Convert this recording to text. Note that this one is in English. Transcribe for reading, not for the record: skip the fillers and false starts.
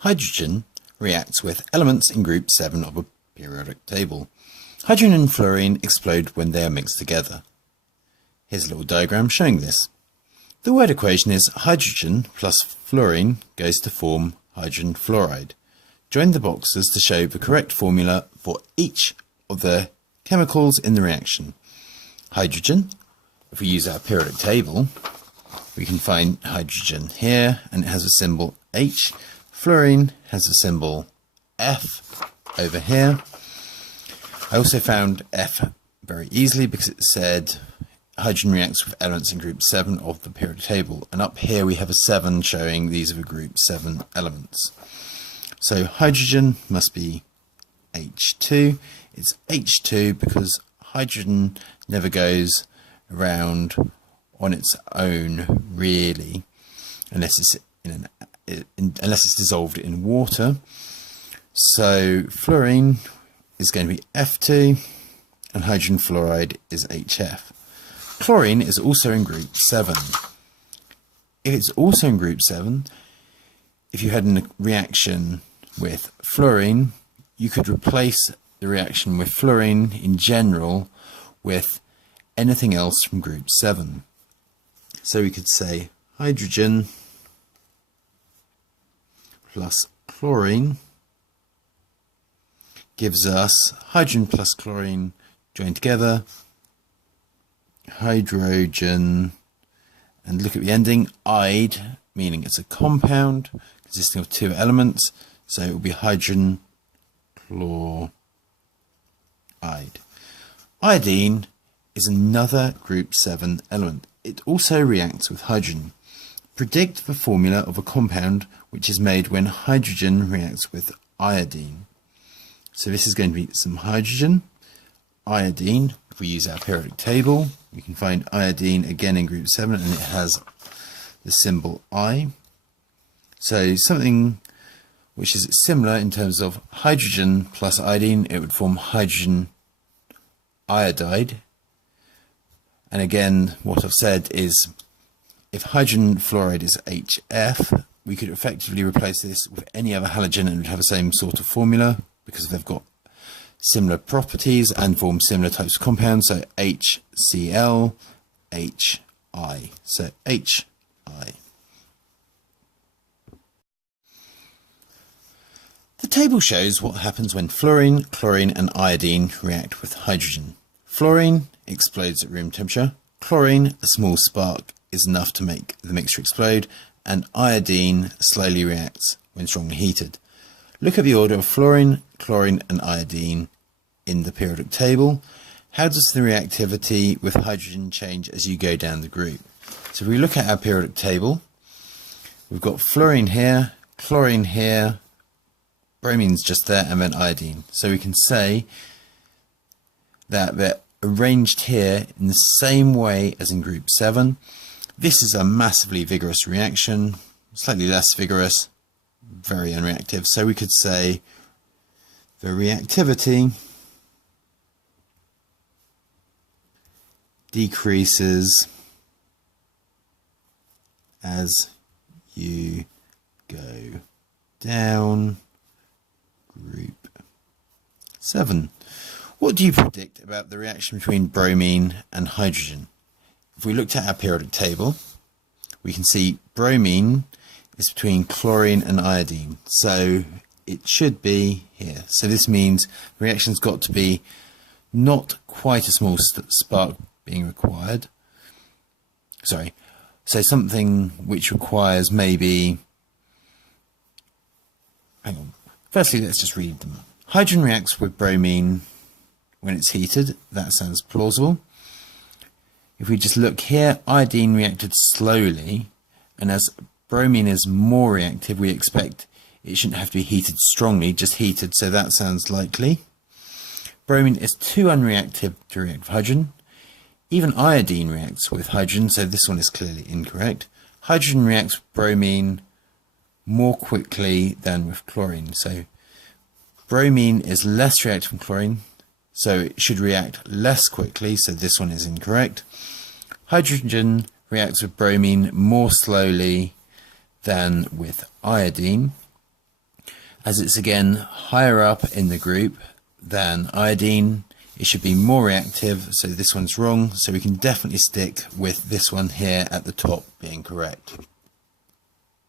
Hydrogen reacts with elements in group 7 of a periodic table. Hydrogen and fluorine explode when they are mixed together. Here's a little diagram showing this. The word equation is hydrogen plus fluorine goes to form hydrogen fluoride. Join the boxes to show the correct formula for each of the chemicals in the reaction. Hydrogen, if we use our periodic table, we can find hydrogen here and it has a symbol H. Fluorine has a symbol F over here. I also found F very easily because it said hydrogen reacts with elements in group 7 of the periodic table, and up here we have a 7 showing these are the group 7 elements. So hydrogen must be H2. It's H2 because hydrogen never goes around on its own really, unless it's dissolved in water. So fluorine is going to be F2 and hydrogen fluoride is HF. Chlorine is also in group 7. If it's also in group 7, if you had a reaction with fluorine, you could replace the reaction with fluorine in general with anything else from group 7. So we could say hydrogen plus chlorine gives us hydrogen plus chlorine joined together, hydrogen, and look at the ending, ide, meaning it's a compound consisting of 2 elements, so it will be hydrogen chloride. Iodine is another group 7 element. It also reacts with hydrogen. Predict the formula of a compound which is made when hydrogen reacts with iodine. So this is going to be some hydrogen, iodine. If we use our periodic table, we can find iodine again in group 7 and it has the symbol I. So something which is similar in terms of hydrogen plus iodine, it would form hydrogen iodide. And again, what I've said is if hydrogen fluoride is HF, we could effectively replace this with any other halogen and it would have the same sort of formula because they've got similar properties and form similar types of compounds. So HCl, HI. So HI. The table shows what happens when fluorine, chlorine and iodine react with hydrogen. Fluorine explodes at room temperature. Chlorine, a small spark, is enough to make the mixture explode, and iodine slowly reacts when strongly heated. Look at the order of fluorine, chlorine and iodine in the periodic table. How does the reactivity with hydrogen change as you go down the group? So if we look at our periodic table, we've got fluorine here, chlorine here, bromine's just there, and then iodine. So we can say that they're arranged here in the same way as in group 7. This is a massively vigorous reaction, slightly less vigorous, very unreactive. So we could say the reactivity decreases as you go down group 7. What do you predict about the reaction between bromine and hydrogen? If we looked at our periodic table, we can see bromine is between chlorine and iodine, so it should be here. So this means the reaction's got to be not quite a small spark being required. Sorry, so something which requires maybe, hang on, firstly let's just read them. Hydrogen reacts with bromine when it's heated. That sounds plausible. If we just look here, iodine reacted slowly, and as bromine is more reactive, we expect it shouldn't have to be heated strongly, just heated, so that sounds likely. Bromine is too unreactive to react with hydrogen. Even iodine reacts with hydrogen, so this one is clearly incorrect. Hydrogen reacts with bromine more quickly than with chlorine, so bromine is less reactive than chlorine, so it should react less quickly, so this one is incorrect. Hydrogen reacts with bromine more slowly than with iodine. As it's again higher up in the group than iodine, it should be more reactive, so this one's wrong, so we can definitely stick with this one here at the top being correct.